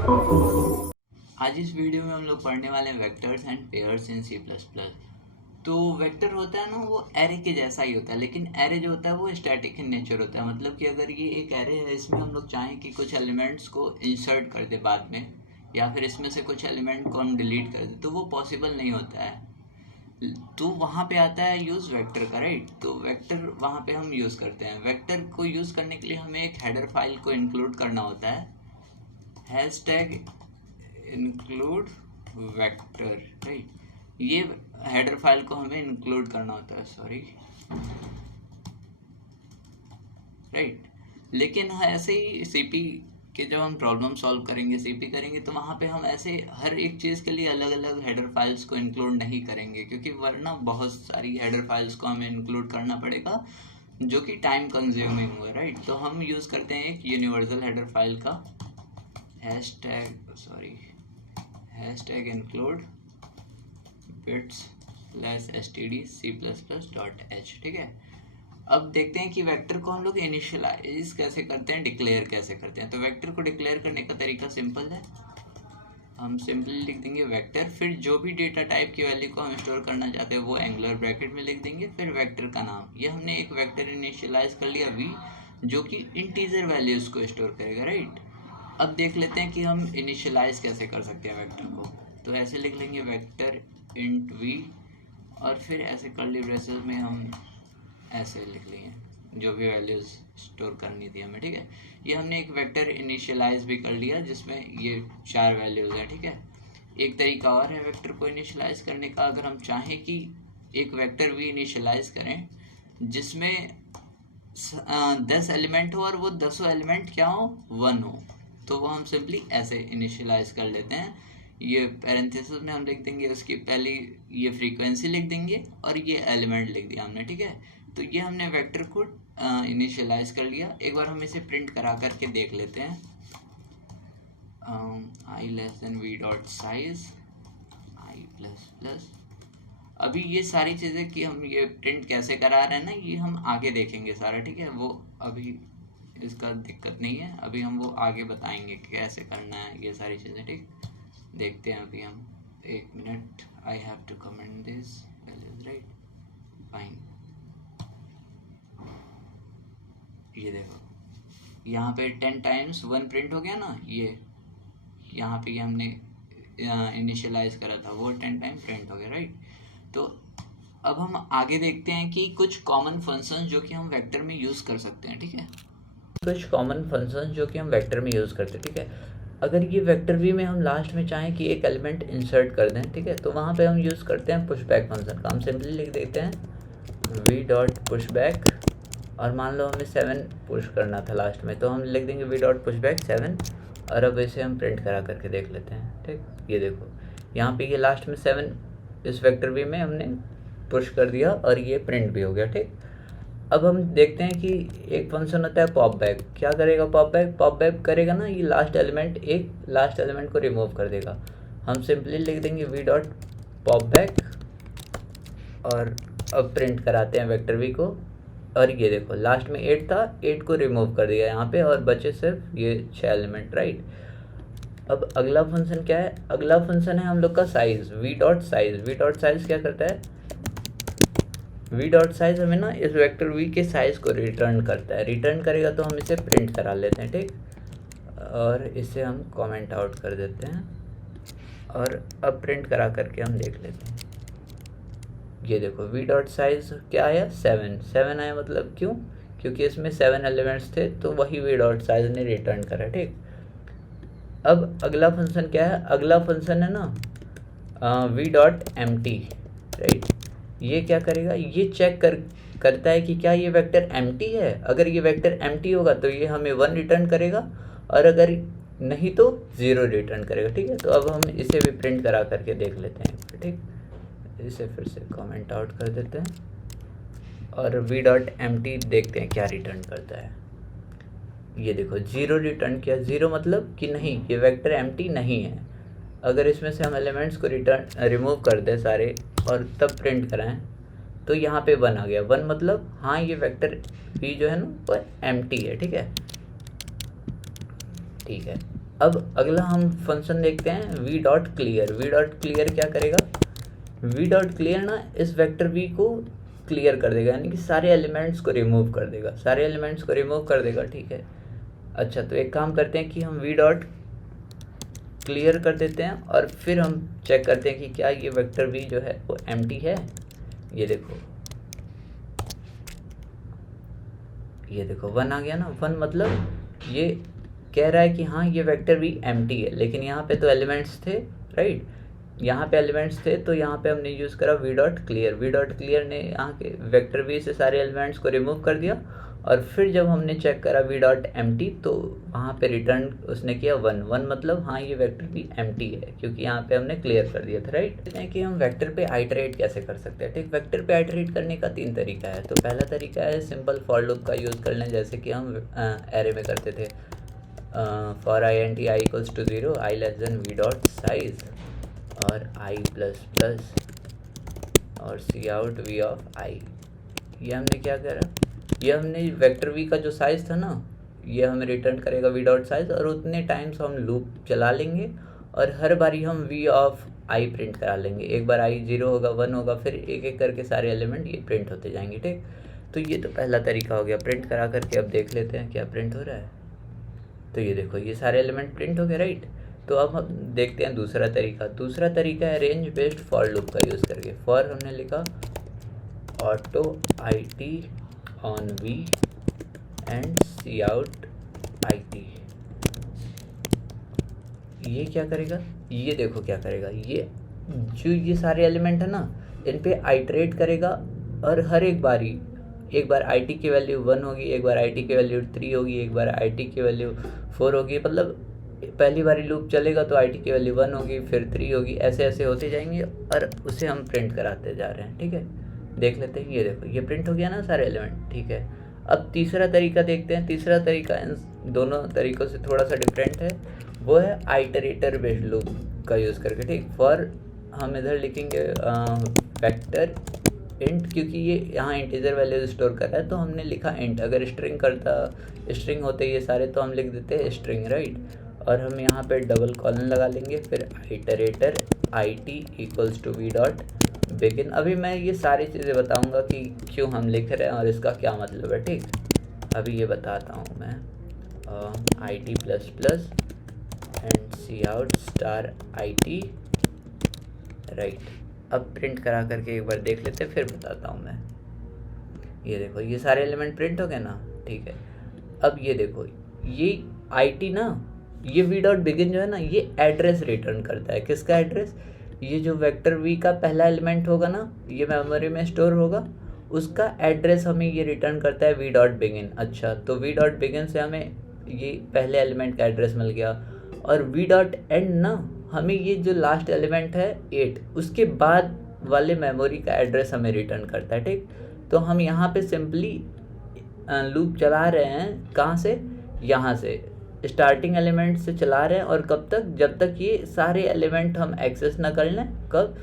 आज इस वीडियो में हम लोग पढ़ने वाले हैं vectors and pairs in C plus plus. तो वेक्टर होता है ना, वो एरे के जैसा ही होता है, लेकिन एरे जो होता है वो स्टैटिक इन नेचर होता है। मतलब कि अगर ये एक एरे है, इसमें हम लोग चाहें कि कुछ एलिमेंट्स को इंसर्ट कर दे बाद में, या फिर इसमें से कुछ एलिमेंट को हम डिलीट कर दे, तो वो पॉसिबल नहीं होता है। तो वहाँ पे आता है यूज़ वेक्टर का, राइट। तो वेक्टर वहाँ पे हम यूज़ करते हैं। वेक्टर को यूज़ करने के लिए हमें एक हेडर फाइल को इंक्लूड करना होता है, हैशटैग इंक्लूड वेक्टर, राइट। ये हेडर फाइल को हमें इंक्लूड करना होता है, सॉरी, राइट। लेकिन ऐसे ही सीपी के जब हम प्रॉब्लम सॉल्व करेंगे, सीपी करेंगे, तो वहाँ पे हम ऐसे हर एक चीज़ के लिए अलग अलग हेडर फाइल्स को इंक्लूड नहीं करेंगे, क्योंकि वरना बहुत सारी हेडर फाइल्स को हमें इंक्लूड करना पड़ेगा, जो कि टाइम कंज्यूमिंग हुआ, राइट। तो हम यूज़ करते हैं एक यूनिवर्सल हेडर फाइल का, हैशटैग इंक्लूड bits/std++.h, ठीक है। अब देखते हैं कि वेक्टर को हम लोग इनिशियलाइज कैसे करते हैं, डिक्लेयर कैसे करते हैं। तो वेक्टर को डिक्लेयर करने का तरीका सिंपल है। हम सिंपली लिख देंगे वेक्टर, फिर जो भी डेटा टाइप की वैल्यू को हम स्टोर करना चाहते हैं वो एंगुलर ब्रैकेट में लिख देंगे, फिर वेक्टर का नाम। ये हमने एक वेक्टर इनिशियलाइज कर लिया v, जो कि इंटीजर वैल्यूज को स्टोर करेगा, राइट। अब देख लेते हैं कि हम इनिशियलाइज कैसे कर सकते हैं वेक्टर को। तो ऐसे लिख लेंगे वेक्टर इंट v, और फिर ऐसे कर्ली ब्रेसेस में हम ऐसे लिख लेंगे जो भी वैल्यूज स्टोर करनी थी हमें, ठीक है। ये हमने एक वेक्टर इनिशियलाइज भी कर लिया जिसमें ये 4 वैल्यूज हैं, ठीक है। एक तरीका और है वेक्टर को इनिशियलाइज करने का। अगर हम चाहें कि एक वेक्टर भी इनिशियलाइज करें जिसमें 10 एलिमेंट हो और वो 10 एलिमेंट क्या हो, 1 हो, तो वो हम सिंपली ऐसे इनिशियलाइज कर लेते हैं। ये पैरेंथेसिस में हम लिख देंगे उसकी पहली ये फ्रीक्वेंसी लिख देंगे और ये एलिमेंट लिख दिया हमने, ठीक है। तो ये हमने वेक्टर को इनिशियलाइज कर लिया। एक बार हम इसे प्रिंट करा करके देख लेते हैं। i less than v dot size i plus plus. अभी ये सारी चीज़ें कि हम ये प्रिंट कैसे करा रहे हैं ना, ये हम आगे देखेंगे सारा, ठीक है। वो अभी इसका दिक्कत नहीं है, अभी हम वो आगे बताएंगे कि कैसे करना है ये सारी चीज़ें, ठीक। देखते हैं अभी हम, एक minute, I have to comment this values, right, fine. ये देखो यहाँ पे 10 टाइम्स 1 प्रिंट हो गया ना, ये यहाँ पे हमने इनिशियलाइज करा था वो 10 टाइम प्रिंट हो गया, राइट। तो अब हम आगे देखते हैं कि कुछ कॉमन फंक्शंस जो कि हम वेक्टर में यूज़ कर सकते हैं, ठीक है। कुछ कॉमन फंक्शंस जो कि हम वेक्टर में यूज़ करते हैं, ठीक है। अगर ये वेक्टर वी में हम लास्ट में चाहें कि एक एलिमेंट इंसर्ट कर दें, ठीक है, तो वहाँ पे हम यूज़ करते हैं पुशबैक फंक्शन का। हम सिंपली लिख देते हैं वी डॉट पुशबैक, और मान लो हमें 7 पुश करना था लास्ट में, तो हम लिख देंगे वी डॉट पुशबैक 7। और अब इसे हम प्रिंट करा करके देख लेते हैं, ठीक। ये देखो यहाँ पे ये लास्ट में 7 इस वेक्टर वी में हमने पुश कर दिया और ये प्रिंट भी हो गया, ठीक। अब हम देखते हैं कि एक फंक्शन होता है पॉप बैक। क्या करेगा पॉप बैक करेगा ना, ये लास्ट एलिमेंट को रिमूव कर देगा। हम सिंपली लिख देंगे वी डॉट पॉप बैक, और अब प्रिंट कराते हैं वेक्टर वी को। और ये देखो लास्ट में 8 था, 8 को रिमूव कर दिया यहाँ पे, और बचे सिर्फ ये 6 एलिमेंट, राइट। अब अगला फंक्शन क्या है, अगला फंक्शन है हम लोग का साइज, वी डॉट साइज क्या करता है, वी डॉट साइज हमें ना इस वेक्टर वी के साइज़ को रिटर्न करता है। रिटर्न करेगा तो हम इसे प्रिंट करा लेते हैं, ठीक। और इसे हम कमेंट आउट कर देते हैं, और अब प्रिंट करा करके हम देख लेते हैं। ये देखो वी डॉट साइज क्या आया, 7 आया। मतलब क्यों, क्योंकि इसमें 7 एलिमेंट्स थे, तो वही वी डॉट साइज ने रिटर्न करा, ठीक। अब अगला फंक्शन क्या है, अगला फंक्शन है ना वी डॉट एम्प्टी, राइट। ये क्या करेगा, ये चेक करता है कि क्या ये वेक्टर एम्प्टी है। अगर ये वेक्टर एम्प्टी होगा तो ये हमें 1 रिटर्न करेगा, और अगर नहीं तो 0 रिटर्न करेगा, ठीक है। तो अब हम इसे भी प्रिंट करा करके देख लेते हैं, ठीक। इसे फिर से कमेंट आउट कर देते हैं, और वी डॉट एम्प्टी देखते हैं क्या रिटर्न करता है। ये देखो 0 रिटर्न किया। 0 मतलब कि नहीं, ये वेक्टर एम्प्टी नहीं है। अगर इसमें से हम एलिमेंट्स को रिमूव कर दें सारे और तब प्रिंट कराएं, तो यहाँ पे 1 आ गया। 1 मतलब हाँ ये वेक्टर v जो है ना वो एम्प्टी है, ठीक है। अब अगला हम फंक्शन देखते हैं V dot clear. V dot clear क्या करेगा, वी डॉट क्लियर ना इस वेक्टर वी को क्लियर कर देगा, यानी कि सारे एलिमेंट्स को रिमूव कर देगा, सारे एलिमेंट्स को रिमूव कर देगा, ठीक है। अच्छा, तो एक काम करते हैं कि हम वी डॉट क्लियर कर देते हैं और फिर हम चेक करते हैं कि क्या ये वेक्टर वी जो है वो एम्प्टी है। ये देखो 1 आ गया ना। 1 मतलब ये कह रहा है कि हाँ ये वेक्टर वी एम्प्टी है, लेकिन यहाँ पे तो एलिमेंट्स थे, राइट, यहाँ पे एलिमेंट्स थे, तो यहाँ पे हमने यूज़ करा V dot clear. V dot clear ने यहाँ के वेक्टर वी से सारे एलिमेंट्स को रिमूव कर दिया, और फिर जब हमने चेक करा वी डॉट एम्प्टी तो वहाँ पे रिटर्न उसने किया 1 मतलब हाँ ये वेक्टर भी एम्प्टी है, क्योंकि यहाँ पे हमने क्लियर कर दिया था, राइट। कहते हैं कि हम वेक्टर पे आइटरेट कैसे कर सकते हैं, ठीक। वेक्टर पे आइटरेट करने का 3 तरीका है। तो पहला तरीका है सिंपल फॉर लूप का यूज़ कर लें, जैसे कि हम एरे में करते थे, for I N T I equals to 0, I less than V dot size और आई प्लस प्लस और सी आउट वी ऑफ आई। ये हमने क्या करा, ये हमने वेक्टर वी का जो साइज़ था ना, ये हमें रिटर्न करेगा वी डॉट साइज, और उतने टाइम्स हम लूप चला लेंगे और हर बारी हम वी ऑफ आई प्रिंट करा लेंगे। एक बार आई 0 होगा, 1 होगा, फिर एक एक करके सारे एलिमेंट ये प्रिंट होते जाएंगे, ठीक। तो ये तो पहला तरीका हो गया प्रिंट करा करके। अब देख लेते हैं क्या प्रिंट हो रहा है। तो ये देखो ये सारे एलिमेंट प्रिंट हो गए, राइट। तो अब हम देखते हैं दूसरा तरीका। दूसरा तरीका है रेंज बेस्ड फॉर लूप का यूज़ करके। फॉर हमने लिखा auto I T on V and C out I T. ये क्या करेगा, ये देखो क्या करेगा, ये जो ये सारे एलिमेंट है ना इन पे आइटरेट करेगा, और हर एक बारी एक बार आई टी की वैल्यू 1 होगी, एक बार आई टी की वैल्यू 3 होगी, एक बार आई टी की वैल्यू 4 होगी। मतलब पहली बारी लूप चलेगा तो आई टी की वैल्यू 1 होगी, फिर 3 होगी, ऐसे ऐसे होते जाएंगे, और उसे हम प्रिंट कराते जा रहे हैं, ठीक है। देख लेते हैं, ये देखो ये प्रिंट हो गया ना सारे एलिमेंट, ठीक है। अब तीसरा तरीका देखते हैं। तीसरा तरीका इन दोनों तरीक़ों से थोड़ा सा डिफरेंट है, वो है आइटरेटर बेस्ड लूप का यूज़ करके, ठीक। फॉर हम इधर लिखेंगे वेक्टर इंट, क्योंकि ये यहाँ इंटीजर वैल्यू स्टोर कर रहा है तो हमने लिखा इंट। अगर स्ट्रिंग होते ये सारे तो हम लिख देते स्ट्रिंग, राइट। और हम यहाँ पे डबल कॉलन लगा लेंगे, फिर iterator I T equals to V dot begin. अभी मैं ये सारी चीज़ें बताऊँगा कि क्यों हम लिख रहे हैं और इसका क्या मतलब है, ठीक। अभी ये बताता हूँ मैं, I T plus plus and C out star I T, right. अब प्रिंट करा करके एक बार देख लेते हैं, फिर बताता हूँ मैं। ये देखो ये सारे एलिमेंट प्रिंट हो गए ना, ठीक है। अब ये देखो ये आई टी ना, ये वी डॉट बिगिन जो है ना, ये एड्रेस रिटर्न करता है। किसका एड्रेस, ये जो वेक्टर वी का पहला एलिमेंट होगा ना, ये मेमोरी में स्टोर होगा, उसका एड्रेस हमें ये रिटर्न करता है वी डॉट बिगिन। अच्छा, तो वी डॉट बिगिन से हमें ये पहले एलिमेंट का एड्रेस मिल गया, और वी डॉट एंड ना हमें ये जो लास्ट एलिमेंट है 8, उसके बाद वाले मेमोरी का एड्रेस हमें रिटर्न करता है, ठीक। तो हम यहाँ पे सिंपली लूप चला रहे हैं, कहाँ से, यहाँ से स्टार्टिंग एलिमेंट से चला रहे हैं, और कब तक, जब तक ये सारे एलिमेंट हम एक्सेस ना कर लें। कब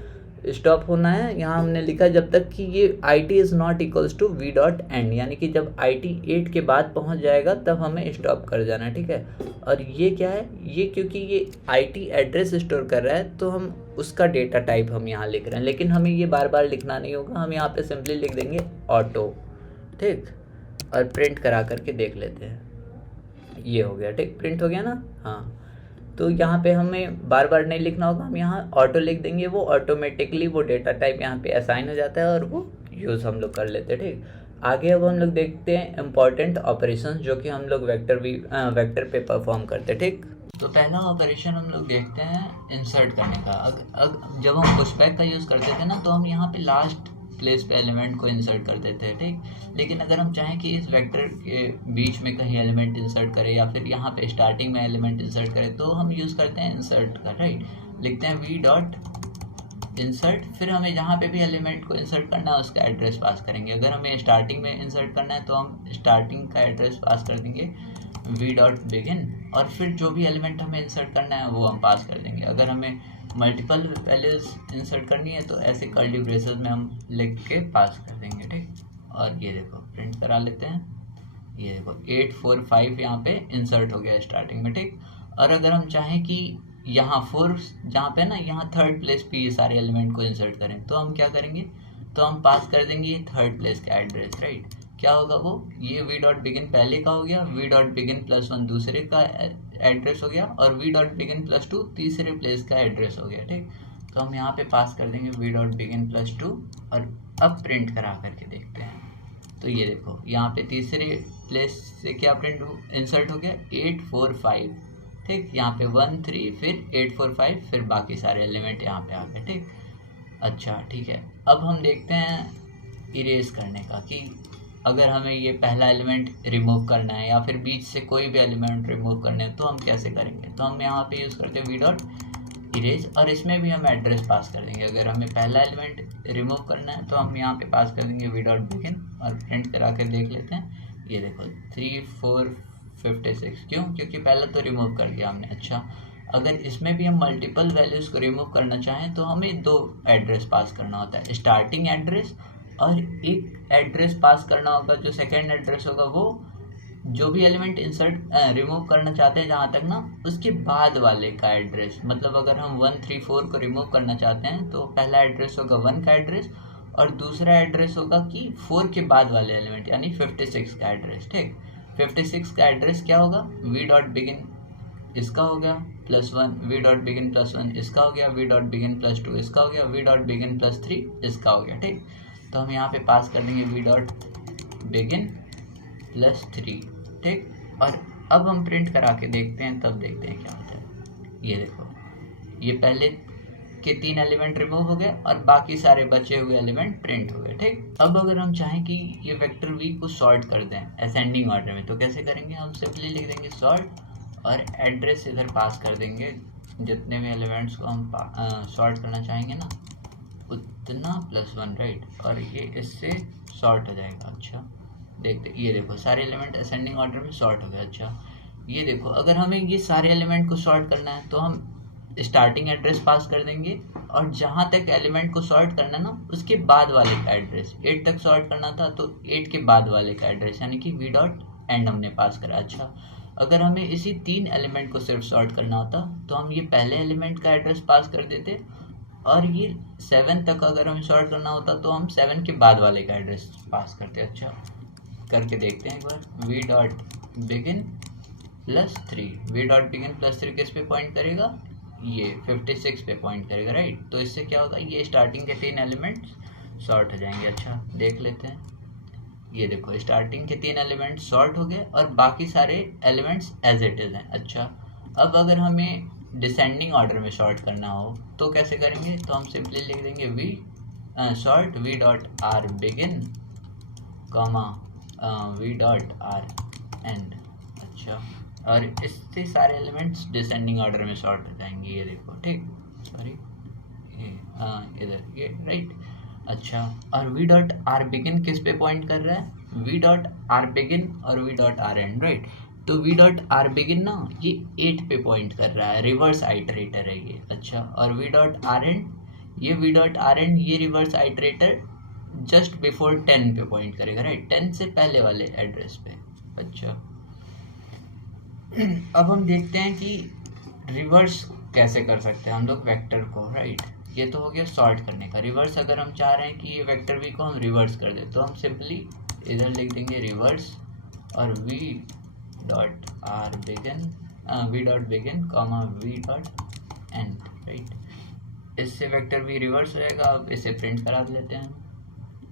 स्टॉप होना है, यहाँ हमने लिखा जब तक कि ये I T is not equals to V dot end, यानी कि जब आई टी 8 के बाद पहुँच जाएगा तब हमें स्टॉप कर जाना है, ठीक है। और ये क्या है, ये क्योंकि ये आई टी एड्रेस स्टोर कर रहा है तो हम उसका डेटा टाइप हम यहाँ लिख रहे हैं, लेकिन हमें ये बार बार लिखना नहीं होगा। हम यहाँ पे सिंपली लिख देंगे ऑटो, ठीक, और प्रिंट करा करके देख लेते हैं। ये हो गया, ठीक, प्रिंट हो गया ना। हाँ, तो यहाँ पे हमें बार बार नहीं लिखना होगा, हम यहाँ ऑटो लिख देंगे, वो ऑटोमेटिकली वो डेटा टाइप यहाँ पे असाइन हो जाता है और वो यूज़ हम लोग कर लेते हैं, ठीक। आगे अब हम लोग देखते हैं इम्पॉर्टेंट ऑपरेशंस जो कि हम लोग वेक्टर पे परफॉर्म करते हैं, ठीक। तो पहला ऑपरेशन हम लोग देखते हैं इंसर्ट करने का। जब हम पुशबैक का यूज़ करते थे ना, तो हम यहाँ पे लास्ट प्लेस पे एलिमेंट को इंसर्ट कर देते हैं, ठीक। लेकिन अगर हम चाहें कि इस वेक्टर के बीच में कहीं एलिमेंट इंसर्ट करें या फिर यहाँ पे स्टार्टिंग में एलिमेंट इंसर्ट करें, तो हम यूज़ करते हैं इंसर्ट का, राइट। लिखते हैं वी डॉट इंसर्ट, फिर हमें जहाँ पे भी एलिमेंट को इंसर्ट करना है उसका एड्रेस पास करेंगे। अगर हमें स्टार्टिंग में इंसर्ट करना है तो हम स्टार्टिंग का एड्रेस पास कर देंगे वी डॉट बिगिन, और फिर जो भी एलिमेंट हमें इंसर्ट करना है वो हम पास कर देंगे। अगर हमें मल्टीपल वैल्यूज इंसर्ट करनी है तो ऐसे कर्ली ब्रेसेस में हम लिख के पास कर देंगे, ठीक। और ये देखो प्रिंट करा लेते हैं, ये देखो 8 4 5 यहाँ पे इंसर्ट हो गया स्टार्टिंग में, ठीक। और अगर हम चाहें कि यहाँ 4 जहाँ पे ना यहाँ थर्ड प्लेस पे ये सारे एलिमेंट को इंसर्ट करें, तो हम क्या करेंगे, तो हम पास कर देंगे ये थर्ड प्लेस का एड्रेस, राइट। क्या होगा वो, ये वी डॉट बिगिन पहले का हो गया, वी डॉट बिगिन +1 दूसरे का एड्रेस हो गया, और वी डॉट बिगिन +2 तीसरे प्लेस का एड्रेस हो गया, ठीक। तो हम यहाँ पे पास कर देंगे वी डॉट बिगिन +2 और अब प्रिंट करा करके देखते हैं। तो ये देखो यहाँ पे तीसरे प्लेस से क्या प्रिंट इंसर्ट हो गया, 8 4 5, ठीक। यहाँ पे 1 3 फिर 8 4 5 फिर बाकी सारे एलिमेंट यहाँ पे आ गए, ठीक। अच्छा ठीक है, अब हम देखते हैं इरेज करने का, कि अगर हमें ये पहला एलिमेंट रिमूव करना है या फिर बीच से कोई भी एलिमेंट रिमूव करने हैं तो हम कैसे करेंगे। तो हम यहाँ पे यूज़ करते हैं वी डॉट इरेज, और इसमें भी हम एड्रेस पास कर देंगे। अगर हमें पहला एलिमेंट रिमूव करना है तो हम यहाँ पे पास कर देंगे वी डॉट बिगिन, और प्रिंट करा कर देख लेते हैं। ये देखो 3 4 56, क्यों, क्योंकि पहला तो रिमूव कर दिया हमने। अच्छा, अगर इसमें भी हम मल्टीपल वैल्यूज़ को रिमूव करना चाहें तो हमें 2 एड्रेस पास करना होता है, स्टार्टिंग एड्रेस और एक एड्रेस पास करना होगा जो सेकेंड एड्रेस होगा, वो जो भी एलिमेंट इंसर्ट रिमूव करना चाहते हैं जहाँ तक ना, उसके बाद वाले का एड्रेस। मतलब अगर हम 1 3 4 को रिमूव करना चाहते हैं तो पहला एड्रेस होगा 1 का एड्रेस, और दूसरा एड्रेस होगा कि 4 के बाद वाले एलिमेंट यानी 56 का एड्रेस, ठीक। 56 का एड्रेस क्या होगा, वी डॉट बिगिन इसका हो गया +1, वी डॉट बिगिन +1 इसका हो गया, वी डॉट बिगिन +2 इसका हो गया, वी डॉट बिगिन +3 इसका हो गया, ठीक। तो हम यहाँ पे पास कर देंगे वी डॉट बिगिन +3, ठीक। और अब हम प्रिंट करा के देखते हैं, तब देखते हैं क्या होता है। ये देखो ये पहले के 3 एलिमेंट रिमूव हो गए और बाकी सारे बचे हुए एलिमेंट प्रिंट हो गए, ठीक। अब अगर हम चाहें कि ये वेक्टर वी को सॉर्ट कर दें असेंडिंग ऑर्डर में, तो कैसे करेंगे, हम सिंपली लिख देंगे सॉर्ट और एड्रेस इधर पास कर देंगे। जितने भी एलिमेंट्स को हम सॉर्ट करना चाहेंगे ना उतना +1, राइट, और ये इससे सॉर्ट हो जाएगा। अच्छा देखते, ये देखो सारे एलिमेंट असेंडिंग ऑर्डर में सॉर्ट हो गए। अच्छा ये देखो, अगर हमें ये सारे एलिमेंट को सॉर्ट करना है तो हम स्टार्टिंग एड्रेस पास कर देंगे, और जहाँ तक एलिमेंट को सॉर्ट करना ना उसके बाद वाले का एड्रेस, 8 तक सॉर्ट करना था तो 8 के बाद वाले का एड्रेस यानी कि वी डॉट एंड हमने पास करा। अच्छा, अगर हमें इसी 3 एलिमेंट को सिर्फ सॉर्ट करना होता तो हम ये पहले एलिमेंट का एड्रेस पास कर देते, और ये 7 तक अगर हमें सॉर्ट करना होता तो हम 7 के बाद वाले का एड्रेस पास करते। अच्छा करके देखते हैं एक बार, v dot begin +3, v dot begin +3 किस पे पॉइंट करेगा, ये 56 पे पॉइंट करेगा, राइट। तो इससे क्या होगा, ये स्टार्टिंग के 3 एलिमेंट्स सॉर्ट हो जाएंगे। अच्छा देख लेते हैं, ये देखो स्टार्टिंग के 3 एलिमेंट्स सॉर्ट हो गए और बाकी सारे एलिमेंट्स एज इट इज़ हैं। अच्छा, अब अगर हमें डिसेंडिंग ऑर्डर में सॉर्ट करना हो तो कैसे करेंगे, तो हम सिंपली लिख देंगे V sort V dot R begin comma V dot R end. अच्छा, और इससे सारे एलिमेंट्स डिसेंडिंग ऑर्डर में सॉर्ट हो जाएंगे। ये देखो, ठीक, सॉरी ये इधर ये, राइट। अच्छा, और वी डॉट आर बिगिन किस पे पॉइंट कर रहा है, वी डॉट आर बिगिन और we dot R and, right. तो वी डॉट आर बिगिन ना ये 8 पे पॉइंट कर रहा है, रिवर्स आइटरेटर है ये। अच्छा, और वी डॉट आर एंड, ये वी डॉट आर एंड ये रिवर्स आइटरेटर जस्ट बिफोर 10 पे पॉइंट करेगा, राइट, 10 से पहले वाले एड्रेस पे। अच्छा, अब हम देखते हैं कि रिवर्स कैसे कर सकते हैं हम लोग वेक्टर को, राइट। ये तो हो गया सॉर्ट करने का। रिवर्स अगर हम चाह रहे हैं कि ये वेक्टर वी को हम रिवर्स कर दें तो हम सिंपली इधर लिख देंगे रिवर्स और we dot R begin we dot begin comma V dot and, right. इससे वेक्टर वी रिवर्स हो जाएगा। अब इसे प्रिंट करा लेते हैं।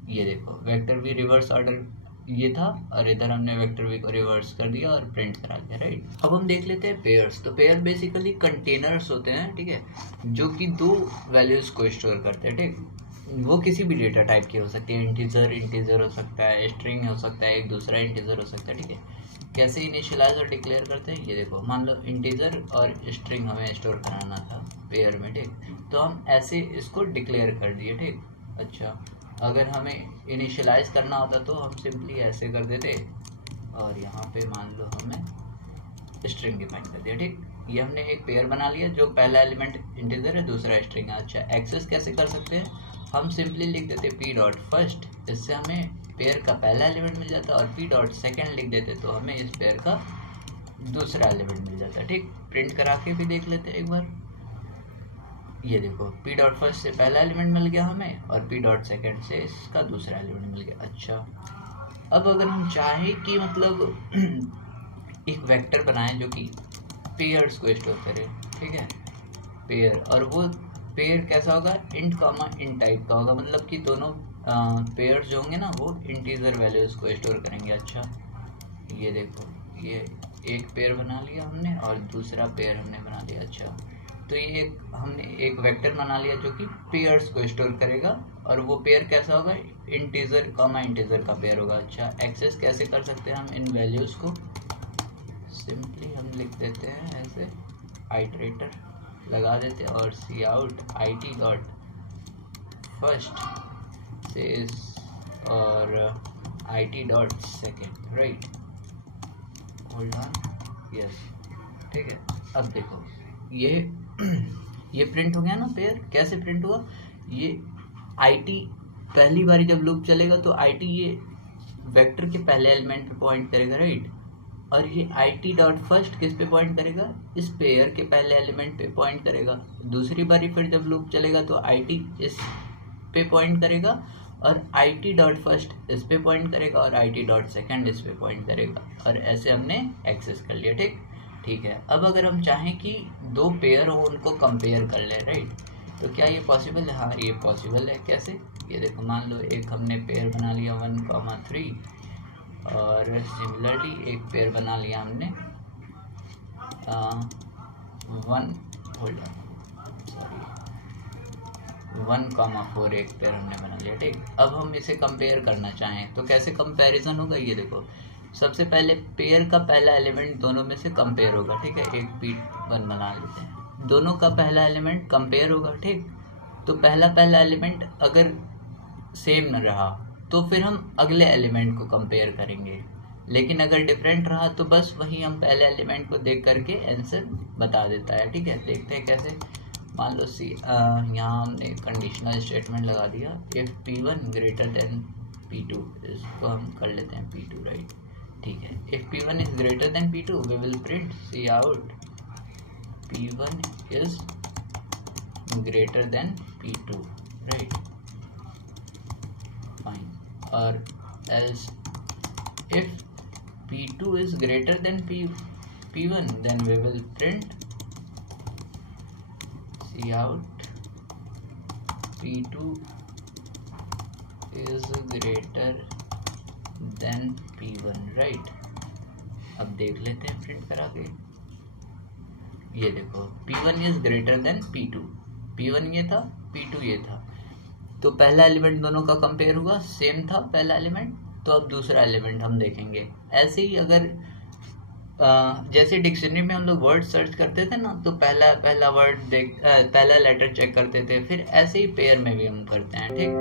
ये देखो वेक्टर वी रिवर्स ऑर्डर ये था और इधर हमने वेक्टर वी को रिवर्स कर दिया और प्रिंट करा दिया, राइट। अब हम देख लेते हैं पेयर्स। तो पेयर बेसिकली कंटेनर्स होते हैं, ठीक है, जो कि 2 वैल्यूज़ को स्टोर करते हैं, ठीक। वो किसी भी डेटा टाइप की हो सकती है, इंटीजर हो सकता है, स्ट्रिंग हो सकता है, एक दूसरा इंटीजर हो सकता है, ठीक है। कैसे इनिशियलाइज और डिक्लेयर करते हैं, ये देखो, मान लो इंटीजर और स्ट्रिंग हमें स्टोर कराना था पेयर में, ठीक, तो हम ऐसे इसको डिक्लेयर कर दिए, ठीक। अच्छा, अगर हमें इनिशियलाइज करना होता तो हम सिंपली ऐसे कर देते और यहाँ पे मान लो हमें स्ट्रिंग डिफाइन कर दिया, ठीक। ये हमने एक पेयर बना लिया जो पहला एलिमेंट इंटीजर है, दूसरा स्ट्रिंग है। अच्छा, एक्सेस कैसे कर सकते हैं, हम सिंपली लिख देते पी डॉट फर्स्ट, इससे हमें पेयर का पहला एलिमेंट मिल जाता, और पी डॉट सेकेंड लिख देते तो हमें इस पेयर का दूसरा एलिमेंट मिल जाता है। ठीक, प्रिंट करा के भी देख लेते हैं एक बार। ये देखो पी डॉट फर्स्ट से पहला एलिमेंट मिल गया हमें और पी डॉट सेकेंड से इसका दूसरा एलिमेंट मिल गया। अच्छा, अब अगर हम चाहें कि मतलब एक वेक्टर बनाएं जो कि पेयर्स को स्टोर करे, ठीक है, पेयर, और वो पेयर कैसा होगा, इंट कॉमा इंट टाइप का होगा, मतलब कि दोनों पेयर्स जो होंगे ना वो इंटीजर वैल्यूज को स्टोर करेंगे। अच्छा, ये देखो ये एक पेयर बना लिया हमने और दूसरा पेयर हमने बना लिया। अच्छा, तो ये हमने एक वेक्टर बना लिया जो कि पेयर्स को स्टोर करेगा, और वो पेयर कैसा होगा, इंटीजर कॉमा इंटीजर का पेयर होगा। अच्छा, एक्सेस कैसे कर सकते हैं हम इन वैल्यूज़ को, सिंपली हम लिख देते हैं ऐसे, आइटरेटर लगा देते हैं और सी आउट आई टी डॉट फर्स्ट से और i t dot second, right, hold on, yes, ठीक है। अब देखो ये प्रिंट हो गया ना पेयर। कैसे प्रिंट हुआ, ये आईटी पहली बारी जब लूप चलेगा तो आईटी ये वेक्टर के पहले एलिमेंट पे पॉइंट करेगा, राइट, और ये आईटी डॉट फर्स्ट किस पे पॉइंट करेगा, इस पेयर के पहले एलिमेंट पे पॉइंट करेगा। दूसरी बारी फिर जब लूप चलेगा तो आईटी इस पे पॉइंट करेगा और आईटी डॉट फर्स्ट इस पे पॉइंट करेगा और आईटी डॉट सेकेंड इस पे पॉइंट करेगा, और ऐसे हमने एक्सेस कर लिया। ठीक है। अब अगर हम चाहें कि दो पेयर हो उनको कंपेयर कर लें, राइट, तो क्या ये पॉसिबल है? हाँ, ये पॉसिबल है। कैसे? ये देखो, मान लो एक हमने पेयर बना लिया 1,3 और सिमिलरली एक पेयर बना लिया हमने 1,4 एक पेयर हमने बना लिया। ठीक, अब हम इसे कंपेयर करना चाहें तो कैसे कंपैरिजन होगा, ये देखो, सबसे पहले पेयर का पहला एलिमेंट दोनों में से कंपेयर होगा। ठीक है, एक P1 बना लेते हैं, दोनों का पहला एलिमेंट कंपेयर होगा। ठीक, तो पहला एलिमेंट अगर सेम न रहा तो फिर हम अगले एलिमेंट को कंपेयर करेंगे, लेकिन अगर डिफरेंट रहा तो बस वही हम पहले एलिमेंट को देख करके आंसर बता देता है। ठीक है, देखते हैं कैसे। मान लो यहाँ हमने कंडीशनल स्टेटमेंट लगा दिया, if P1 greater than P2, इसको हम कर लेते हैं P2, राइट। ठीक है, if P1 is greater than P2 we will print c out P1 is greater than P2, right, fine. और else if P2 is greater than P1 then we will print cout P2 is greater than P1, right। अब देख लेते हैं print करा के। ये देखो, P1 is greater than P2, P1 ये था, P2 ये था, तो पहला एलिमेंट दोनों का कंपेयर हुआ, सेम था पहला एलिमेंट, तो अब दूसरा एलिमेंट हम देखेंगे। ऐसे ही अगर जैसे डिक्शनरी में हम लोग वर्ड सर्च करते थे ना, तो पहला वर्ड पहला लेटर चेक करते थे, फिर ऐसे ही पेयर में भी हम करते हैं। ठीक।